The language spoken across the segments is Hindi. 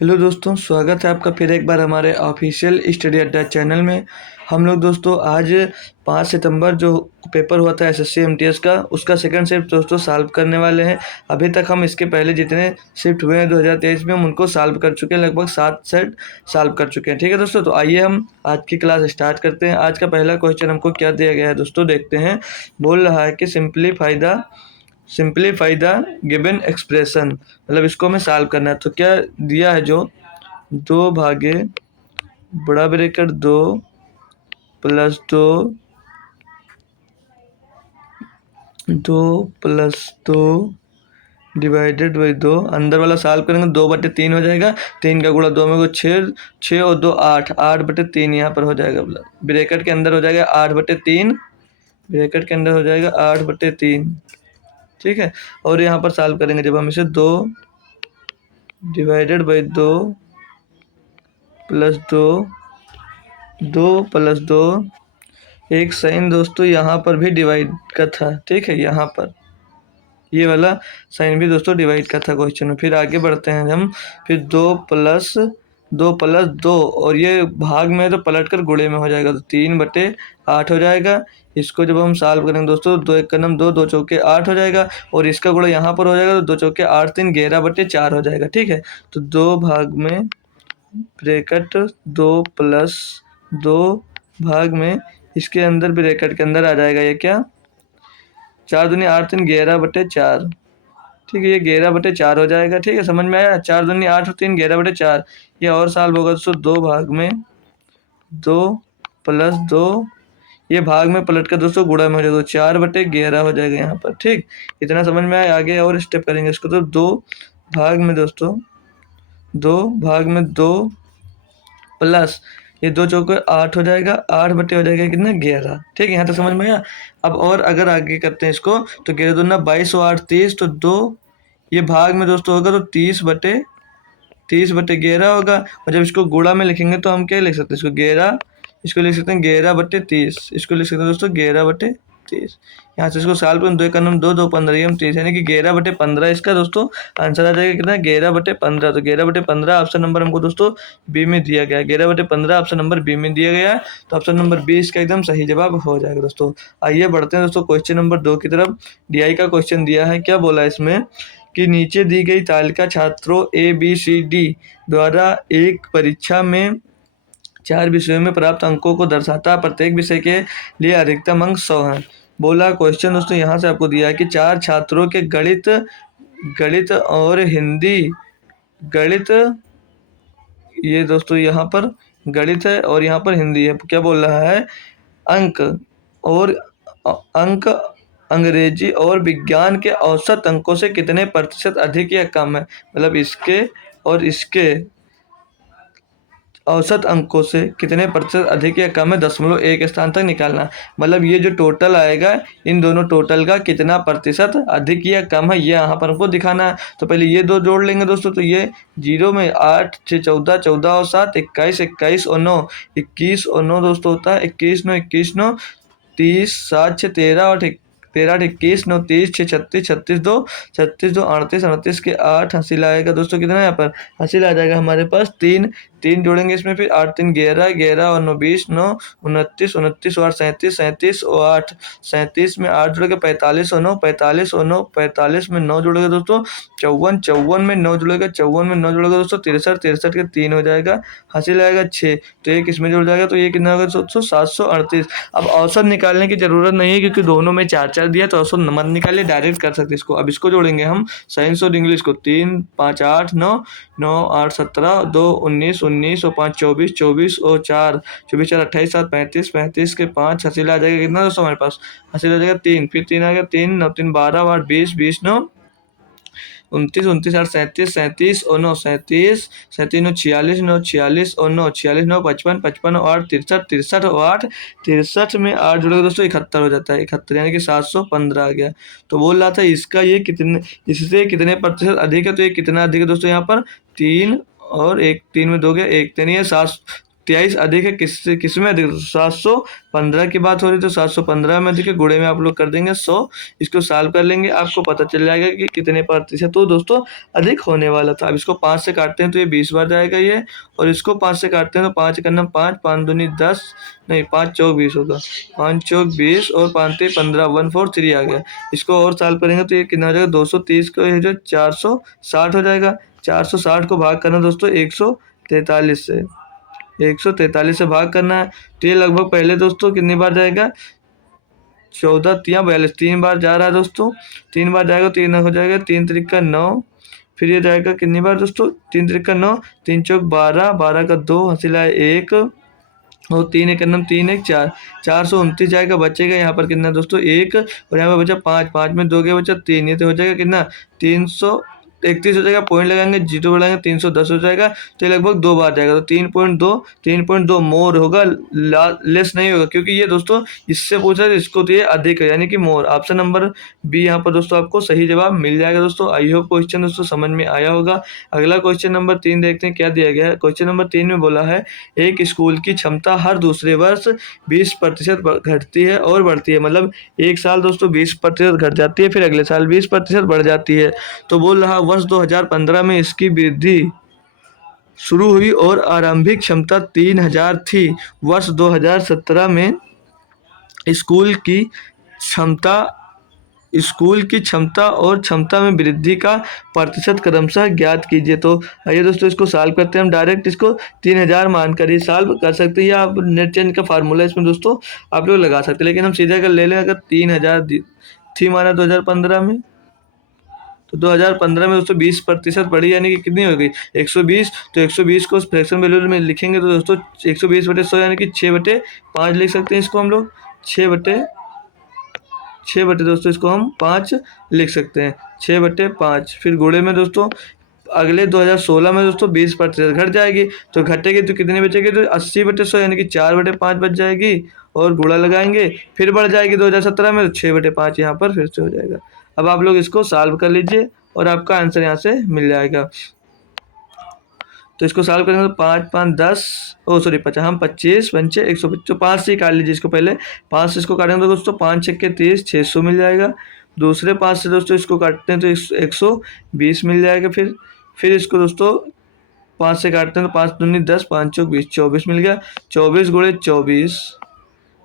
हेलो दोस्तों, स्वागत है आपका फिर एक बार हमारे ऑफिशियल स्टडी अड्डा चैनल में। हम लोग दोस्तों आज 5 सितंबर जो पेपर हुआ था एसएससी एमटीएस का, उसका सेकंड शिफ्ट दोस्तों सॉल्व करने वाले हैं। अभी तक हम इसके पहले जितने शिफ्ट हुए हैं 2023 में, हम उनको सॉल्व कर चुके हैं। लगभग 7 सेट सॉल्व कर चुके हैं। ठीक है दोस्तों, तो आइए हम आज की क्लास स्टार्ट करते हैं। आज का पहला क्वेश्चन हमको क्या दिया गया है दोस्तों, देखते हैं। बोल रहा है कि सिंप्लीफाई द गिवन एक्सप्रेशन, मतलब इसको हमें सॉल्व करना है। तो क्या दिया है, जो 2 भागे बड़ा bracket 2 plus 2 plus 2 divided by 2, अंदर वाला सॉल्व करेंगे 2/3 हो जाएगा। 3 का गुणा 2 में को 6, 6 और 2 8, 8/3 यहाँ पर हो जाएगा। ब्रैकेट के अंदर हो जाएगा 8/3, ब्रैकेट के अंदर हो जाएगा 8/3। ठीक है, और यहाँ पर सॉल्व करेंगे जब हम इसे 2 डिवाइडेड बाई 2 प्लस 2 प्लस 2, एक साइन दोस्तों यहाँ पर भी डिवाइड का था। ठीक है, यहाँ पर ये वाला साइन भी दोस्तों डिवाइड का था क्वेश्चन में। फिर आगे बढ़ते हैं हम। फिर 2 प्लस 2 और ये भाग में है तो पलट कर गुणे में हो जाएगा, तो 3/8 हो जाएगा। इसको जब हम सॉल्व करेंगे दोस्तों, 2 एक का नम 2, 2 चौके 8 हो जाएगा, और इसका गुणा यहाँ पर हो जाएगा, तो 2 चौके 8, 3 11/4 हो जाएगा। ठीक है, तो 2 भाग में ब्रैकेट 2 प्लस 2 भाग में इसके अंदर ब्रैकेट के अंदर आ जाएगा ये क्या, 4 दूनी 8, 3 11/4। ठीक है, ये 11/4 हो जाएगा। ठीक है, समझ में आया। 4 दूनी 8 और 3 11/4। ये और सॉल्व होगा दोस्तों, 2 भाग में 2 प्लस 2, ये भाग में पलट कर दोस्तों गुणा में हो जाएगा, 4/11 हो जाएगा यहाँ पर। ठीक, इतना समझ में आया। आगे और स्टेप करेंगे इसको, तो 2 भाग में दोस्तों 2 प्लस ये 2 चौके 8 हो जाएगा, 8 हो जाएगा कितना 11। ठीक है, यहाँ तक समझ में आया। अब और अगर आगे करते हैं इसको, तो 11 दूना 22 और 8 30, तो 2 ये भाग में दोस्तों होगा तो 30/11 होगा। और जब इसको गुणा में लिखेंगे तो हम क्या लिख सकते हैं, इसको लिख सकते हैं 11/30, इसको लिख सकते हैं दोस्तों 11/30। यहाँ से इसको सॉल्व करें, 2 एक नम 2, 2 15 हम 30, यानी कि 11/15 इसका दोस्तों आंसर आ जाएगा कितना, 11/15। तो 11/15 ऑप्शन नंबर हमको दोस्तों बी में दिया गया है। 11/15 ऑप्शन नंबर बी में दिया गया है, तो ऑप्शन नंबर बी इसका एकदम सही जवाब हो जाएगा दोस्तों। आइए बढ़ते हैं दोस्तों क्वेश्चन नंबर 2 की तरफ। डीआई का क्वेश्चन दिया है। क्या बोला है इसमें कि नीचे दी गई तालिका छात्रों ABCD द्वारा एक परीक्षा में 4 विषयों में प्राप्त अंकों को दर्शाता है। प्रत्येक विषय के लिए अधिकतम अंक 100 हैं। बोला क्वेश्चन दोस्तों यहाँ से आपको दिया है कि 4 छात्रों के गणित और हिंदी, गणित ये दोस्तों यहाँ पर गणित है और यहाँ पर हिंदी है। क्या बोल रहा है, अंक और अंक अंग्रेजी और विज्ञान के औसत अंकों से कितने प्रतिशत अधिक या कम है। मतलब इसके और इसके औसत अंकों से कितने प्रतिशत अधिक या कम है, 0.1 स्थान तक निकालना। मतलब ये जो टोटल आएगा, इन दोनों टोटल का कितना प्रतिशत अधिक या कम है, ये यहाँ पर हमको दिखाना है। तो पहले ये दो जोड़ लेंगे दोस्तों, तो ये 0 में 8 6 14, 14 और 7 21, 21 और 9 21 और 9 दोस्तों होता है 21 9 21 9 30, 7 6 13 और 13 21 9 30 6 36 36 2 36 2 38 38 के 8 हासिल आएगा दोस्तों कितना, यहाँ पर हासिल आ जाएगा हमारे पास 3 3 जोड़ेंगे इसमें, फिर 8 3 11 11 और 9 20 9 29 29 और 37 37 और 8 37 में 8 जुड़ेगा 45 और 9 45 और 9 45 में 9 जुड़ेगा दोस्तों 54 54 में 9 जुड़ेगा 54 में 9 जुड़ेगा दोस्तों 63 63 के 3 हो जाएगा, हासिल आएगा 6। तो एक इसमें जुड़ जाएगा, तो ये कितना होगा दोस्तों 738। अब औसत निकालने की जरूरत नहीं है क्योंकि दोनों में 4 4 दिया, तो औसत मत निकालिए, डायरेक्ट कर सकते इसको। अब इसको जोड़ेंगे हम साइंस और इंग्लिश को, 3 5 8 9 9 8 17 2 19 19 और 5 24 24 और 4 24 4 28 7 35 35 के 5 हासिल आ जाएगा कितना दोस्तों हमारे पास, हासिल आ जाएगा 3, फिर 3 आ गया 3 9 3 12 8 20 20 9 29 29 8 37 37 और 9 37 37 9 46 9 46 और 9 46 9 55 55 और 8 63 63 और 8 63 में 8 जुड़ेगा दोस्तों 71 हो जाता है, 71 यानी कि 715 आ गया। तो बोल रहा था इसका ये कितने, इससे कितने प्रतिशत अधिक है, तो ये कितना अधिक है दोस्तों यहाँ पर 3 और 1 3 में 2 गया 1, यानी ये 23 अधिक है किस में अधिक, 715 की बात हो रही तो 715 में अधिक है, गुणे में आप लोग कर देंगे 100। इसको सॉल्व कर लेंगे, आपको पता चल जाएगा कि कितने प्रतिशत तो दोस्तों अधिक होने वाला था। अब इसको 5 से काटते हैं तो ये 20 बार जाएगा ये, और इसको 5 से काटते हैं तो 5 करना 5, 5 दूनी 10, नहीं 5 चौक 20 होगा, 5 चौक 20 और 5 ते 15, 143 आ गया। इसको और सॉल्व करेंगे तो ये कितना हो जाएगा, 230 को ये जो 460 हो जाएगा। 460 को भाग करना दोस्तों 143 से, 143 से भाग करना है तो ये लगभग पहले दोस्तों कितनी बार जाएगा, 14 तिया 42, 3 बार जा रहा है दोस्तों, 3 बार जाएगा तो ये हो जाएगा 3 त्रिका 9, फिर ये जाएगा कितनी बार दोस्तों, 3 त्रिका 9, 3 चौक 12, 12 का 2 हंसिला 1 और 3 एक नम 3 एक 4, 429 जाएगा। बचेगा यहाँ पर कितना दोस्तों 1, और यहाँ पर बचा 5, 5 में 2 गया बचा 3, ये तो हो जाएगा कितना 331 हो जाएगा। पॉइंट लगाएंगे, जीरो बढ़ाएंगे 310 हो जाएगा, तो ये लगभग 2 बार जाएगा। तो 3.2 मोर होगा, लेस नहीं होगा, क्योंकि ये दोस्तों इससे पूछा है इसको तो ये अधिक है, यानी कि मोर। ऑप्शन नंबर बी यहाँ पर दोस्तों आपको सही जवाब मिल जाएगा। दोस्तों आई होप क्वेश्चन दोस्तों समझ में आया होगा। अगला क्वेश्चन नंबर 3 देखते हैं क्या दिया गया है। क्वेश्चन नंबर 3 में बोला है एक स्कूल की क्षमता हर दूसरे वर्ष 20% घटती है और बढ़ती है, मतलब एक साल दोस्तों 20% घट जाती है, फिर अगले साल 20% बढ़ जाती है। तो बोल रहा वर्ष 2015 में इसकी वृद्धि शुरू हुई और आरंभिक क्षमता 3000 थी। वर्ष 2017 में स्कूल की क्षमता और क्षमता में वृद्धि का प्रतिशत क्रमशः ज्ञात कीजिए। तो आइए दोस्तों इसको सॉल्व करते हैं हम। डायरेक्ट इसको 3000 मानकर ही सॉल्व कर सकते हैं, या आप नेट चेंज का फार्मूला इसमें दोस्तों आप लोग लगा सकते हैं, लेकिन हम सीधे अगर ले लें, अगर 3000 थी माना 2015 में, तो 2015 में दोस्तों 20% बढ़ी, यानी कि कितनी हो गई 120। तो 120 को फ्रैक्शन वैल्यू में लिखेंगे तो दोस्तों 120/100 यानी कि 6/5 लिख सकते हैं इसको हम लोग, 6/6 दोस्तों इसको हम 5 लिख सकते हैं, 6/5। फिर गुणे में दोस्तों अगले 2016 में दोस्तों 20% घट जाएगी, तो घटेगी तो कितनी बचेगी, तो 80/100 यानी कि 4/5 बच जाएगी, और गुणा लगाएंगे फिर बढ़ जाएगी 2017 में, तो 6/5 यहाँ पर फिर से हो जाएगा। अब आप लोग इसको सॉल्व कर लीजिए और आपका आंसर यहाँ से मिल जाएगा। तो इसको सॉल्व करेंगे तो 5 5 10, ओ सॉरी 50, हम 25 पंचे 125, तो 5 से काट लीजिए इसको पहले, 5 से इसको काटेंगे तो दोस्तों 5 छक्के 30, 600 मिल जाएगा। दूसरे 5 से दोस्तों इसको काटते हैं तो 120 मिल जाएगा। फिर इसको दोस्तों 5 से काटते हैं तो 5 दूनी 10, 5 चौक 20, 24 मिल गया। 24 गुणे 24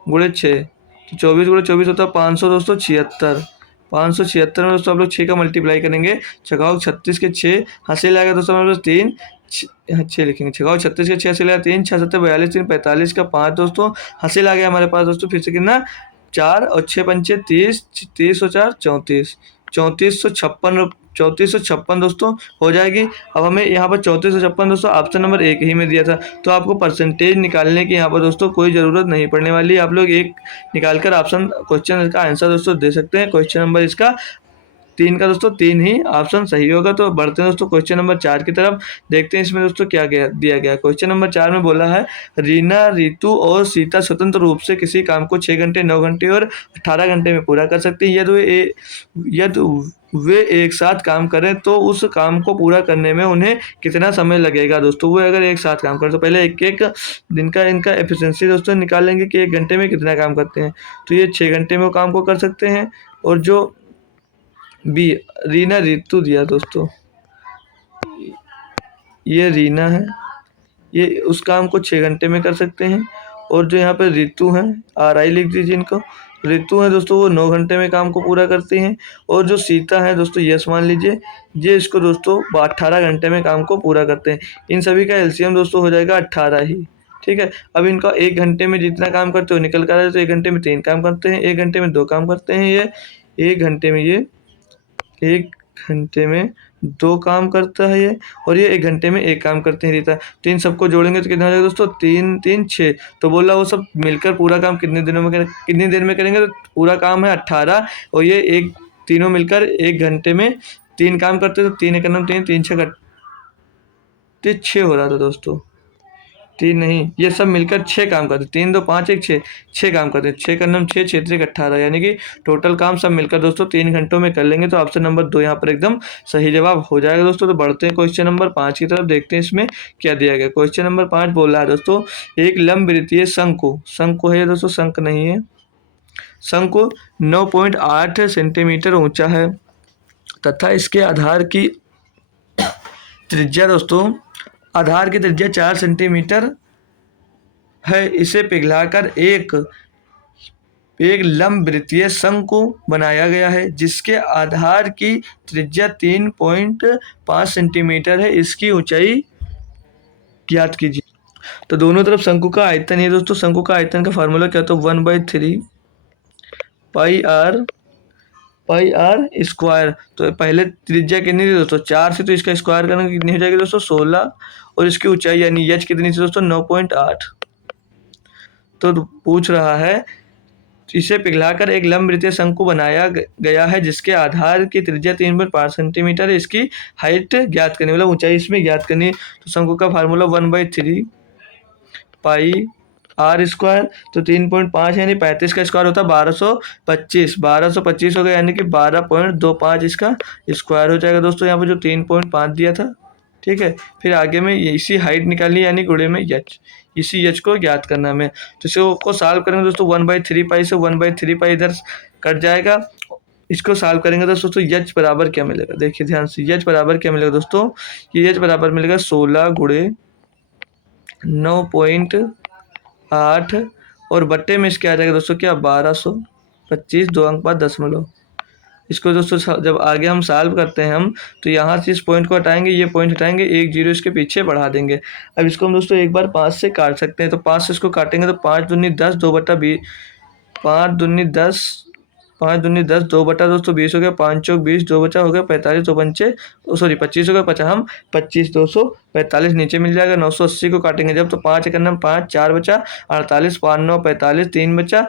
गुणे 6, तो 24 गुणे 24 होता है 500 दोस्तों 76। 576 में दोस्तों आप लोग 6 का मल्टीप्लाई करेंगे, छकाओ 36 के 6 हासिल आएगा दोस्तों हमारे पास 3, 6 लिखेंगे, छकाओ 36 के 6 हासिल आएगा 3, 6 7 42, 3 45 का 5 दोस्तों हासिल आ गया हमारे पास दोस्तों। फिर से कितना 4 और 6 पंचे 30, 30 और 4 34, 3456 दोस्तों हो जाएगी। अब हमें यहाँ पर 3456 दोस्तों ऑप्शन नंबर 1 ही में दिया था, तो आपको परसेंटेज निकालने की यहाँ पर दोस्तों कोई ज़रूरत नहीं पड़ने वाली। आप लोग एक निकालकर ऑप्शन क्वेश्चन का आंसर दोस्तों दे सकते हैं। क्वेश्चन नंबर इसका 3 का दोस्तों 3 ही ऑप्शन सही होगा। तो बढ़ते हैं दोस्तों क्वेश्चन नंबर 4 की तरफ, देखते हैं इसमें दोस्तों क्या दिया गया। क्वेश्चन नंबर 4 में बोला है रीना, रितु और सीता स्वतंत्र रूप से किसी काम को 6 घंटे, 9 घंटे और 18 घंटे में पूरा कर सकती है। यदि वे एक साथ काम करें तो उस काम को पूरा करने में उन्हें कितना समय लगेगा। दोस्तों वो अगर एक साथ काम करें तो पहले एक दिन का इनका एफिशिएंसी दोस्तों निकालेंगे कि 1 घंटे में कितना काम करते हैं। तो ये 6 घंटे में वो काम को कर सकते हैं, और जो बी रीना रितु दिया दोस्तों, ये रीना है, ये उस काम को 6 घंटे में कर सकते हैं। और जो यहाँ पे रितु हैं, RI लिख दीजिए इनको, रितु है दोस्तों वो 9 घंटे में काम को पूरा करती हैं। और जो सीता है दोस्तों यस मान लीजिए, ये इसको दोस्तों 18 घंटे में काम को पूरा करते हैं। इन सभी का एलसीएम दोस्तों हो जाएगा 18 ही, ठीक है। अब इनका 1 घंटे में जितना काम करते हो निकल कर आए, तो 1 घंटे में 3 काम करते हैं, 1 घंटे में 2 काम करते हैं, ये 1 घंटे में 2 काम करता है ये, और ये 1 घंटे में 1 काम करते हैं रीता। तो इन सबको जोड़ेंगे तो कितना हो जाएगा दोस्तों 3 3 6। तो बोला वो सब मिलकर पूरा काम कितनी देर में करेंगे, तो पूरा काम है 18, और ये तीनों मिलकर 1 घंटे में 3 काम करते, तो 3 1 9 3 3 6 6 हो रहा था दोस्तों, 3 नहीं, ये सब मिलकर 6 काम करते हैं। 3 2 5 1 6, 6 काम करते हैं। 6 करने में 6, 6 त्रिक 18, यानी कि टोटल काम सब मिलकर दोस्तों 3 घंटों में कर लेंगे। तो ऑप्शन नंबर 2 यहाँ पर एकदम सही जवाब हो जाएगा दोस्तों। तो बढ़ते हैं क्वेश्चन नंबर 5 की तरफ, देखते हैं इसमें क्या दिया गया। क्वेश्चन नंबर 5 बोल रहा है दोस्तों, एक लंबवृत्तीय शंकु है ये दोस्तों, शंख नहीं है। शंकु 9.8 सेंटीमीटर ऊंचा है तथा इसके आधार की त्रिज्या 4 सेंटीमीटर है। इसे पिघलाकर एक लंबवृत्तीय शंकु बनाया गया है जिसके आधार की त्रिज्या 3.5 सेंटीमीटर है। इसकी ऊंचाई ज्ञात कीजिए। तो दोनों तरफ शंकु का आयतन है दोस्तों। शंकु का आयतन का फार्मूला क्या, तो 1/3 पाई आर स्क्वायर। तो पहले त्रिज्या कितनी थी दोस्तों, 4 से, तो इसका स्क्वायर करना कितनी हो जाएगी दोस्तों, 16। और इसकी ऊंचाई यानी एच कितनी थी दोस्तों, 9.8। तो पूछ रहा है इसे पिघलाकर एक लंबवृत्तीय शंकु बनाया गया है जिसके आधार की त्रिज्या 3.5 सेंटीमीटर है। इसकी हाइट ज्ञात करनी, मतलब ऊंचाई इसमें ज्ञात करनी। तो शंकु का फार्मूला 1/3 पाई आर स्क्वायर। तो 3.5 यानी 35 का स्क्वायर होता है 1225। 1225 हो गया, यानी कि 12.25 इसका स्क्वायर हो जाएगा दोस्तों। यहाँ पर जो 3.5 दिया था, ठीक है। फिर आगे में इसी हाइट निकालनी, यानी गुणे में एच, इसी एच को ज्ञात करना हमें। तो इसको सॉल्व करेंगे दोस्तों, 1/3 पाई से 1/3 पाई इधर कट जाएगा। इसको सॉल्व करेंगे दोस्तों, एच बराबर क्या मिलेगा, देखिए ध्यान से। एच बराबर क्या मिलेगा दोस्तों, ये एच बराबर मिलेगा 16 गुणे 9.8 और बट्टे में इसके आ जाएगा दोस्तों क्या, 1225, 2 अंक बाद दशमलव। इसको दोस्तों जब आगे हम सॉल्व करते हैं तो यहाँ से इस पॉइंट को हटाएंगे, ये पॉइंट हटाएंगे, 1 0 इसके पीछे बढ़ा देंगे। अब इसको हम दोस्तों एक बार 5 से काट सकते हैं। तो 5 से इसको काटेंगे तो 5 दूनी 10, 2/20, 5 दूनी 10, 5 दूनी 10, 2 दोस्तों 20 हो गया, 5 चौक 20, 2 बचा हो गया 45, 2 पंचे सॉरी 25 हो गया, 50 हम 25, 245 नीचे मिल जाएगा। 980 को काटेंगे जब, तो 5 एक 5, 4 बचा 48, 5 9 45, 3 बचा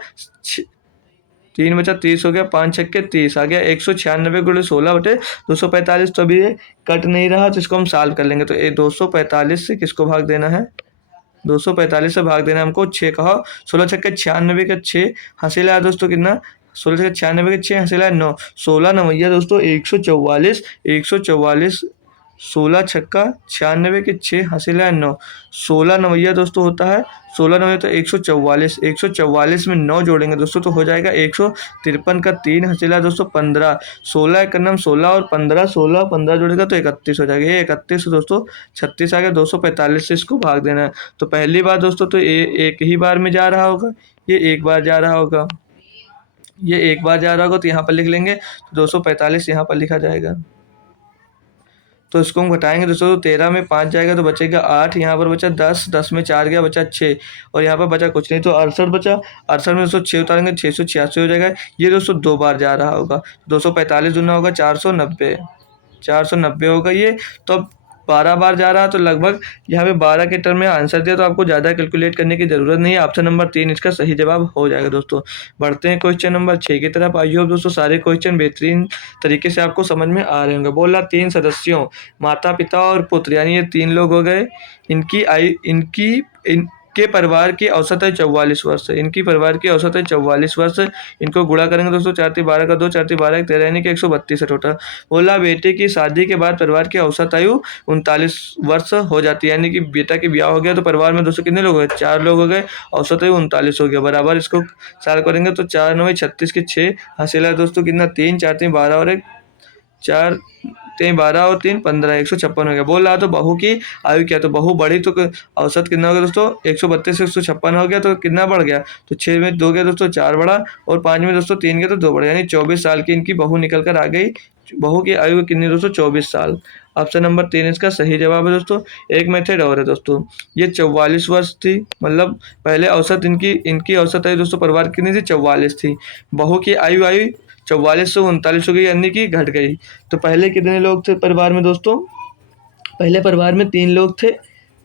30 हो गया, 5 छक्के 30 आ गया। 196 गुणे 16/245। तो अभी ये कट नहीं रहा, तो इसको हम सॉल्व कर लेंगे। तो 245 से किसको भाग देना है, 245 से भाग देना हमको 6 कहा। 16 छक्के 96 का 6 हासिल आया दोस्तों, कितना, 16 छक्के 96 के 6 हासिल आया 9। 16 नवैया दोस्तों 144, 16 छक्का 96 के 6 हासिल है 9। 16 नवैया दोस्तों होता है, 16 नवैया तो 144, 144 में 9 जोड़ेंगे दोस्तों तो हो जाएगा 153 का 3 हासिल है दोस्तों 15। 16 एक नम 16 और 15, 16 15 जोड़ेगा तो 31 हो जाएगा। ये 31 दोस्तों 36 आ गया, 245 से इसको भाग देना है। तो पहली बार दोस्तों तो एक ही बार में जा रहा होगा, ये एक बार जा रहा होगा, ये एक बार जा रहा होगा, तो यहाँ पर लिख लेंगे 245 यहाँ पर लिखा जाएगा। तो इसको हम घटाएंगे दोस्तों, तो 13 में 5 जाएगा तो बचेगा 8, यहाँ पर बचा 10, 10 में 4 गया बचा 6 और यहाँ पर बचा कुछ नहीं, तो 68 बचा। 68 में दोस्तों 6 उतारेंगे 686 हो जाएगा। ये दोस्तों 2 बार जा रहा होगा, 245 दूना होगा 490, 490 होगा ये। तो अब 12 बार जा रहा है, तो लगभग यहाँ पे 12 के टर्म में आंसर दिया, तो आपको ज़्यादा कैलकुलेट करने की ज़रूरत नहीं है। ऑप्शन नंबर 3 इसका सही जवाब हो जाएगा दोस्तों। बढ़ते हैं क्वेश्चन नंबर 6 की तरफ। आई होप दोस्तों सारे क्वेश्चन बेहतरीन तरीके से आपको समझ में आ रहे होंगे। बोला 3 सदस्यों, माता पिता और पुत्र, यानी ये 3 लोग हो गए। इनके परिवार की औसत है 44 वर्ष। इनकी परिवार की औसत है 44 वर्ष। इनको गुणा करेंगे दोस्तों, 4 × 12 का 2, 4 × 12 13, यानी कि 132 है टोटल। बोला बेटे की शादी के बाद परिवार की औसत आयु 39 वर्ष हो जाती है, यानी कि बेटा की ब्याह हो गया तो परिवार में दोस्तों कितने लोग हो गए, 4 लोग हो गए, औसत आयु 39 हो गया। बराबर इसको सॉल्व करेंगे तो 4 9 36 के 6 हासिल है दोस्तों कितना, 3 4 3 12 और 1 4 3 12 और 3 15, 156 हो गया। बोल रहा तो बहू की आयु क्या, तो बहू बढ़ी तो औसत कितना हो गया दोस्तों, 132 से 156 हो गया, तो कितना बढ़ गया, तो 6 में 2 गया दोस्तों 4 बढ़ा और 5 में दोस्तों 3 गया तो 2 बढ़ा, यानी 24 साल की इनकी बहू निकल कर आ गई। बहू की आयु कितनी दोस्तों, 24 साल। ऑप्शन नंबर 3 इसका सही जवाब है दोस्तों। एक मेथड और है दोस्तों, ये 44 वर्ष थी, मतलब पहले औसत इनकी औसत आयु दोस्तों परिवार की कितनी थी, 44 थी। बहू की आयु 44 से 39 हो गई, यानी कि घट गई। तो पहले कितने लोग थे परिवार में दोस्तों, पहले परिवार में 3 लोग थे।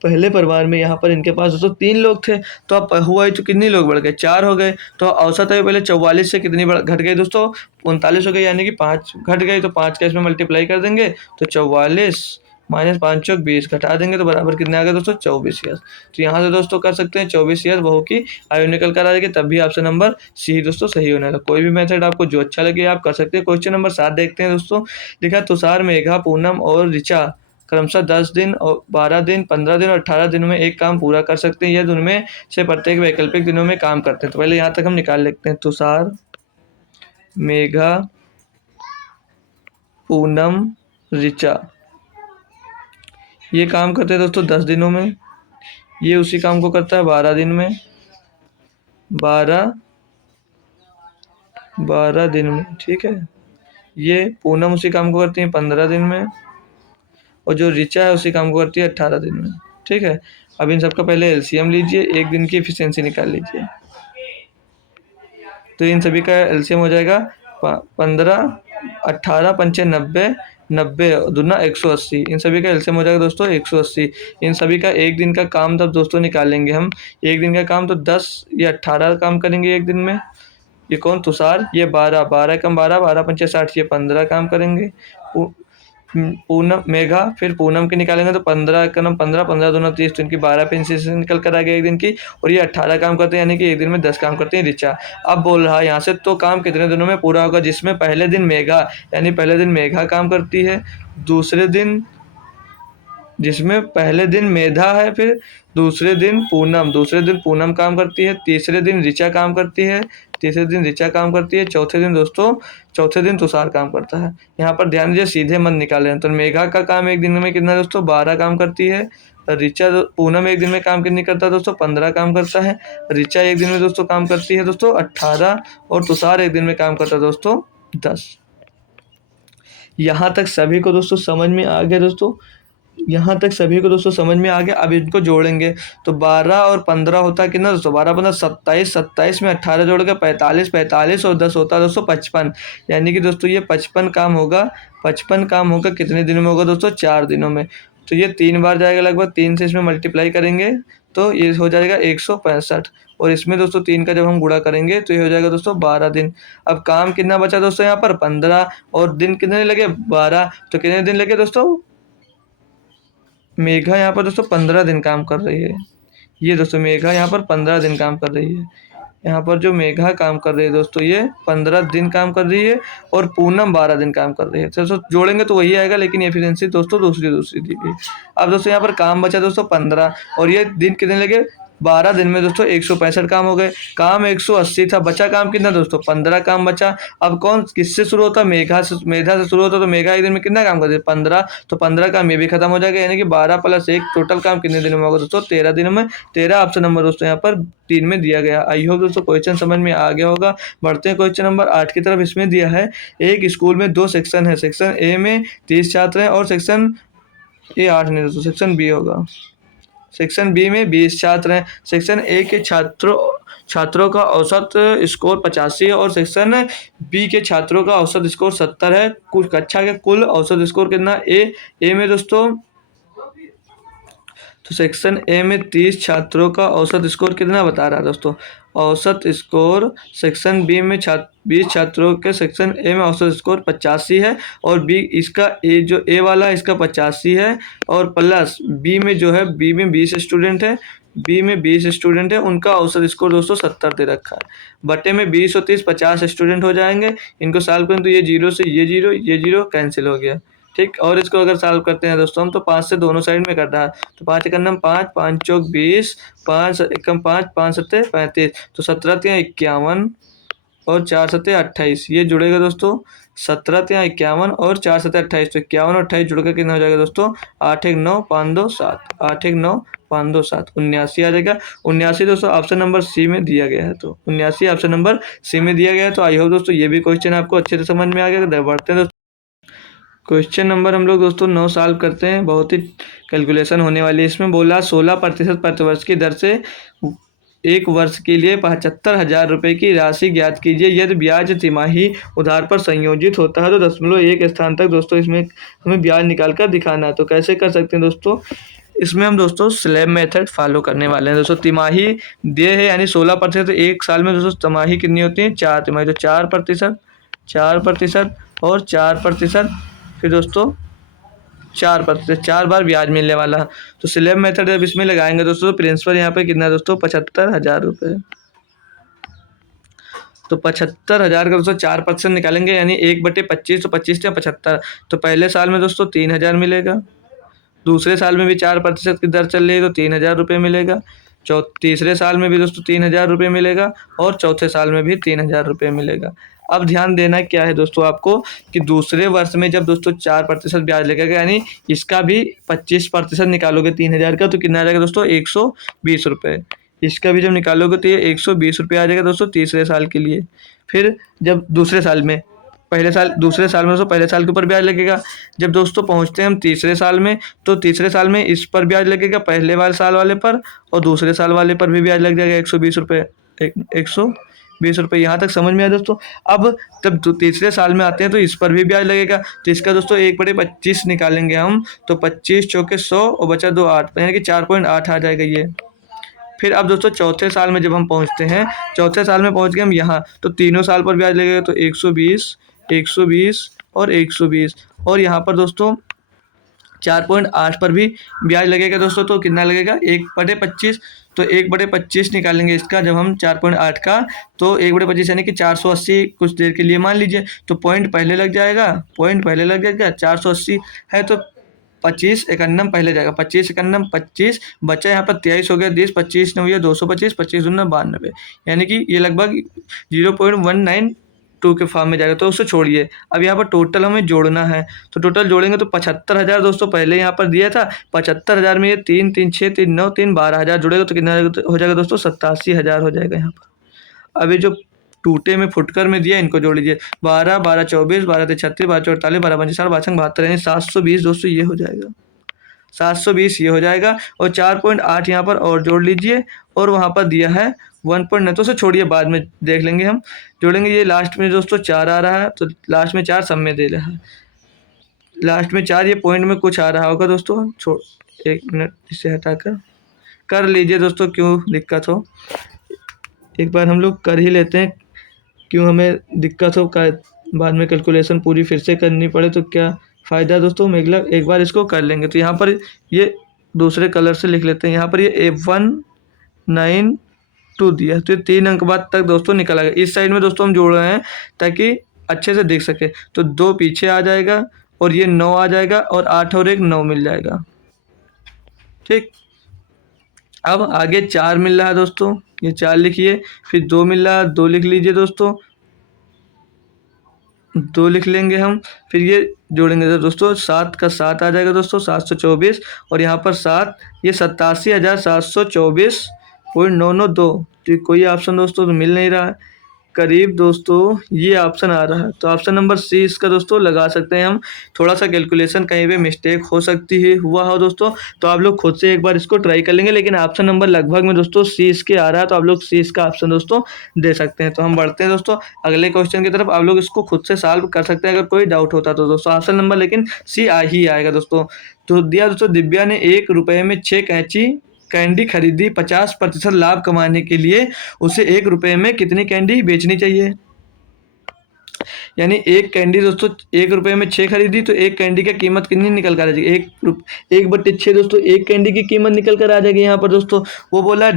पहले परिवार में यहाँ पर इनके पास दोस्तों 3 लोग थे, तो अब हुआ तो कितने लोग बढ़ गए, 4 हो गए। तो औसत आयु पहले 44 से कितनी घट गई दोस्तों, 39 हो गई, यानी कि 5 घट गई। तो 5 का इसमें मल्टीप्लाई कर देंगे तो 44 माइनस 5 चौक 20 घटा देंगे तो बराबर कितने आ गए दोस्तों 24 ईयर्स। तो यहाँ से दोस्तों कर सकते हैं 24 ईयर्स बहू की आयु निकल कर आ जाएगी, तब भी ऑप्शन नंबर सी दोस्तों सही होने वाला। कोई भी मेथड आपको जो अच्छा लगे आप कर सकते हैं। क्वेश्चन नंबर 7 देखते हैं दोस्तों। लिखा है तुषार, मेघा, पूनम और ऋचा क्रमशः 10 दिन और 12 दिन, 15 दिन और 18 दिन में एक काम पूरा कर सकते हैं, यदि उनमें से प्रत्येक वैकल्पिक दिनों में काम करते हैं। तो पहले यहाँ तक हम निकाल लेते हैं। तुषार, मेघा, पूनम, ऋचा ये काम करते हैं दोस्तों 10 दिनों में, ये उसी काम को करता है 12 दिन में, 12 दिन में, ठीक है। ये पूनम उसी काम को करती है 15 दिन में, और जो ऋचा है उसी काम को करती है 18 दिन में, ठीक है। अब इन सबका पहले एलसीएम लीजिए, एक दिन की एफिशिएंसी निकाल लीजिए। तो इन सभी का एलसीएम हो जाएगा 15, 18 पंचे 90, 90 दूना 180। इन सभी का एलसीएम हो जाएगा दोस्तों 180। इन सभी का एक दिन का काम तब दोस्तों निकालेंगे हम। एक दिन का काम तो 10 या 18 काम करेंगे एक दिन में। ये कौन? तुषार। ये 12, 12 कम 12, 12 पंचे 60, ये 15 काम करेंगे। पूनम, मेघा, फिर पूनम के निकालेंगे तो 15 का नाम 15, 15 दूना 30, तो इनकी 12 पेंसिल से निकल कर आ गया एक दिन की। और ये 18 काम करते हैं, यानी कि एक दिन में 10 काम करते हैं ऋचा। अब बोल रहा है यहाँ से तो काम कितने दिनों में पूरा होगा, जिसमें पहले दिन मेघा, यानी पहले दिन मेघा काम करती है, दूसरे दिन जिसमें पहले दिन मेधा है, फिर दूसरे दिन पूनम काम करती है, तीसरे दिन ऋचा काम करती है, चौथे दिन तुषार काम करता है। यहाँ पर ध्यान दीजिए, सीधे मन निकाले हैं। तो मेघा का काम एक दिन में कितना है दोस्तों 12 काम करती है। पूनम एक दिन में काम कितनी करता है दोस्तों 15 काम करता है। ऋचा एक दिन में दोस्तों काम करती है दोस्तों 18, और तुषार एक दिन में काम करता है दोस्तों 10। यहाँ तक सभी को दोस्तों समझ में आ गया दोस्तों। अब इनको जोड़ेंगे तो 12 और 15 होता है कितना दोस्तों 12 15 27, 27 में 18 जोड़ के 45, 45 और 10 होता है दोस्तों 55। यानी कि दोस्तों ये 55 काम होगा। 55 काम होगा कितने दिनों में होगा दोस्तों 4 दिनों में। तो ये 3 बार जाएगा, लगभग 3 से इसमें मल्टीप्लाई करेंगे तो ये हो जाएगा 165, और इसमें दोस्तों 3 का जब हम गुणा करेंगे तो ये हो जाएगा दोस्तों 12 दिन। अब काम कितना बचा दोस्तों यहाँ पर 15, और दिन कितने लगे 12, तो कितने दिन लगे दोस्तों मेघा यहाँ पर दोस्तों 15 दिन काम कर रही है। ये दोस्तों मेघा यहाँ पर 15 दिन काम कर रही है। यहाँ पर जो मेघा काम कर रही है दोस्तों ये 15 दिन काम कर रही है, और पूनम 12 दिन काम कर रही है। तो दोस्तों जोड़ेंगे तो वही आएगा, लेकिन एफिशिएंसी दोस्तों दूसरी दी गई। अब दोस्तों यहाँ पर काम बचा दोस्तों 15, और ये दिन कितने लगे 12 दिन में दोस्तों 165 काम हो गए। काम 180 था, बचा काम कितना दोस्तों 15 काम बचा। अब कौन किससे शुरू होता, मेधा से शुरू होता। तो मेघा एक दिन में कितना काम करती है 15, तो 15 काम ये भी खत्म हो जाएगा, यानी कि 12 + 1 टोटल काम कितने दिनों में होगा दोस्तों 13 दिनों में। 13 ऑप्शन नंबर दोस्तों यहाँ पर 3 में दिया गया। आई होप दोस्तों क्वेश्चन समझ में आ गया होगा। बढ़ते हैं क्वेश्चन नंबर 8 की तरफ। इसमें दिया है एक स्कूल में 2 सेक्शन है, सेक्शन ए में 30 छात्र हैं और सेक्शन ए 8 नहीं दोस्तों सेक्शन बी होगा। सेक्शन बी में 20 छात्र हैं। सेक्शन ए के छात्रों का औसत स्कोर 85 है, और सेक्शन बी के छात्रों का औसत स्कोर 70 है। कुल कक्षा के कुल औसत स्कोर कितना ए में दोस्तों, तो सेक्शन ए में 30 छात्रों का औसत स्कोर कितना बता रहा है दोस्तों। औसत स्कोर सेक्शन बी में 20 छात्रों के सेक्शन ए में औसत स्कोर 85 है, और बी इसका ए जो ए वाला है इसका 85 है, और प्लस बी में जो है बी में 20 स्टूडेंट है, उनका औसत स्कोर दोस्तों 70 दे रखा है। बटे में 20 और 30 50 स्टूडेंट हो जाएंगे। इनको सॉल्व करें तो ये 0 से ये 0 कैंसिल हो गया, ठीक। और इसको अगर सॉल्व करते हैं दोस्तों हम, तो 5 से दोनों साइड में करना है। तो 5 एकम 5, 5 चौक 20, 5 एकम 5, 5 सत्ते 35, तो 17 तिया 51 और 4 सत्ते 28, ये जुड़ेगा दोस्तों 17 तिया 51 और 4 सत्ते 28, तो 51 और 28 जुड़कर कितना हो जाएगा दोस्तों 8 1 9 5 2 7, 8 1 9 5 2 7, 79 आ जाएगा। 79 दोस्तों ऑप्शन नंबर सी में दिया गया है। तो 79 ऑप्शन नंबर सी में दिया गया है। तो आई होप दोस्तों ये भी क्वेश्चन आपको अच्छे से समझ में आ गया। बढ़ते हैं दोस्तों क्वेश्चन नंबर हम लोग दोस्तों 9 सॉल्व करते हैं। बहुत ही कैलकुलेशन होने वाली है। इसमें बोला 16% प्रतिवर्ष की दर से 1 वर्ष के लिए 75,000 रुपये की राशि ज्ञात कीजिए। यदि ब्याज तिमाही उधार पर संयोजित होता है तो 0.1 स्थान तक दोस्तों इसमें हमें ब्याज निकाल कर दिखाना है। तो कैसे कर सकते हैं दोस्तों, इसमें हम दोस्तों स्लैब मेथड फॉलो करने वाले हैं। दोस्तों तिमाही दिए है यानी 16%, तो 1 साल में दोस्तों तिमाही कितनी होती है 4 तिमाही, तो 4% और 4%, फिर दोस्तों 4%, 4 बार ब्याज मिलने वाला है। तो स्लैब मेथड जब इसमें लगाएंगे दोस्तों, तो प्रिंसिपल यहाँ पे कितना है दोस्तों, 75,000 रुपये। तो 75,000 का दोस्तों 4% निकालेंगे, यानी 1/25, तो 25 या 75। तो पहले साल में दोस्तों 3,000 मिलेगा, दूसरे साल में भी 4% की दर चल रही है तो 3,000 रुपये मिलेगा, तीसरे साल में भी दोस्तों 3,000 रुपये मिलेगा, और चौथे साल में भी 3,000 रुपये मिलेगा। अब ध्यान देना क्या है दोस्तों आपको, कि दूसरे वर्ष में जब दोस्तों 4% ब्याज लगेगा, यानी इसका भी 25% निकालोगे 3,000 का, तो कितना आ जाएगा दोस्तों, 120 रुपये। इसका भी जब निकालोगे तो ये 120 रुपये आ जाएगा दोस्तों तीसरे साल के लिए। फिर जब दूसरे साल में, पहले साल दूसरे साल में दोस्तों पहले साल के ऊपर ब्याज लगेगा। जब दोस्तों पहुंचते हैं हम तीसरे साल में, तो तीसरे साल में इस पर ब्याज लगेगा, पहले वाले साल वाले पर, और दूसरे साल वाले पर भी ब्याज लग जाएगा 120 रुपये। 120 रुपये, यहाँ तक समझ में आया दोस्तों। अब जब तीसरे साल में आते हैं तो इस पर भी ब्याज लगेगा, तो इसका दोस्तों 1/25 निकालेंगे हम, तो 25 चौके 100 और बचा 2 8, यानी कि 4.8 आ जाएगा ये। फिर अब दोस्तों चौथे साल में जब हम पहुंचते हैं, चौथे साल में पहुंच गए हम यहाँ, तो तीनों साल पर ब्याज लगेगा, तो 120, 120 और 120, और यहाँ पर दोस्तों 4.8 पर भी ब्याज लगेगा दोस्तों। तो कितना लगेगा, 1/25। तो 1/25 निकालेंगे इसका जब हम 4.8 का, तो 1/25 यानी कि 480 कुछ देर के लिए मान लीजिए, तो पॉइंट पहले लग जाएगा, पॉइंट पहले लग जाएगा, 480 है तो 25 51 पहले जाएगा, 25 51 25, बचा यहाँ पर 23 हो गया, 10 25 ने हो गया 225, 25 दूना 92, यानी कि ये लगभग 0.192 के फॉर्म में जाएगा। तो उससे छोड़िए, अब यहाँ पर टोटल हमें जोड़ना है, तो टोटल जोड़ेंगे तो 75,000 दोस्तों पहले यहाँ पर दिया था, 75,000 में ये 3 3 6 3 9 3 12,000 जुड़ेगा, तो कितना हो जाएगा दोस्तों, 87,000 हो जाएगा यहाँ पर। अब ये जो टूटे में फुटकर में दिया, इनको जोड़ लीजिए, 12 12 24, 12 3 36, 12 4 48, 12 5 60, 12 72, यानी 720 दोस्तों ये हो जाएगा, 720 ये हो जाएगा। और 4.8 यहाँ पर और जोड़ लीजिए, और वहाँ पर दिया है 1.9, तो उसे छोड़िए, बाद में देख लेंगे हम, जोड़ेंगे। ये लास्ट में दोस्तों 4 आ रहा है, तो लास्ट में 4 सब में दे रहा है, लास्ट में 4, ये पॉइंट में कुछ आ रहा होगा दोस्तों, छोड़ 1 मिनट इसे हटाकर कर लीजिए दोस्तों, क्यों दिक्कत हो, एक बार हम लोग कर ही लेते हैं, क्यों हमें दिक्कत हो का बाद में कैलकुलेशन पूरी फिर से करनी पड़े तो क्या फ़ायदा है दोस्तों। एक बार इसको कर लेंगे, तो यहाँ पर ये दूसरे कलर से लिख लेते हैं, यहाँ पर ये 192 दिया, तो ये 3 अंक बाद तक दोस्तों निकल आएगा। इस साइड में दोस्तों हम जोड़ रहे हैं ताकि अच्छे से देख सके, तो 2 पीछे आ जाएगा, और ये 9 आ जाएगा, और 8 और 1 9 मिल जाएगा, ठीक। अब आगे 4 मिल रहा है दोस्तों, ये 4 लिखिए, फिर 2 मिल रहा है, 2 लिख लीजिए दोस्तों, 2 लिख लेंगे हम, फिर ये जोड़ेंगे तो दोस्तों 7 का 7 आ जाएगा दोस्तों, 724, और यहाँ पर 7, ये 87,724.992। तो कोई ऑप्शन दोस्तों तो मिल नहीं रहा है, करीब दोस्तों ये ऑप्शन आ रहा है, तो ऑप्शन नंबर सी इसका दोस्तों लगा सकते हैं हम। थोड़ा सा कैलकुलेशन कहीं पे मिस्टेक हो सकती है, हुआ हो दोस्तों, तो आप लोग खुद से एक बार इसको ट्राई कर लेंगे, लेकिन ऑप्शन नंबर लगभग में दोस्तों सी इसके आ रहा है, तो आप लोग सी इसका ऑप्शन दोस्तों दे सकते हैं। तो हम बढ़ते हैं दोस्तों अगले क्वेश्चन की तरफ, आप लोग इसको खुद से सॉल्व कर सकते हैं अगर कोई डाउट होता तो दोस्तों। ऑप्शन नंबर लेकिन सी आ ही आएगा दोस्तों। तो दिया दोस्तों, दिव्या ने 1 रुपये में 6 कैंची कैंडी खरीदी, 50% लाभ कमाने के लिए उसे 1 रुपये में कितनी कैंडी बेचनी चाहिए। यानी एक कैंडी दोस्तों 1 रुपये में 6 खरीदी, तो एक कैंडी की कीमत कितनी निकल कर आ जाएगी, 1/6 दोस्तों, एक कैंडी की कीमत निकल कर आ जाएगी यहाँ पर दोस्तों। वो बोला